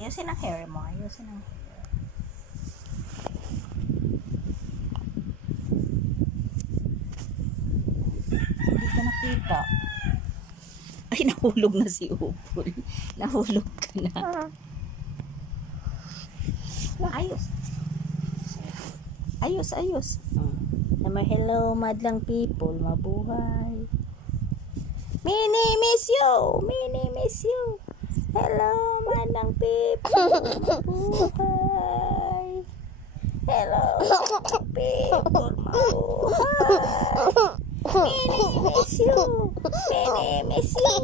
Ayusin ang hair mo. Ayusin ang hair. Hindi ka nakita. Ay, nahulog na si Upol. Nahulog ka na. Ayos. Ayos, ayos. Hello, madlang people. Mabuhay. Mini miss you. Mini miss you. Hello, madlang people. Mabuhay. Hello, madlang people. Mabuhay. Mini miss you. Mini miss you.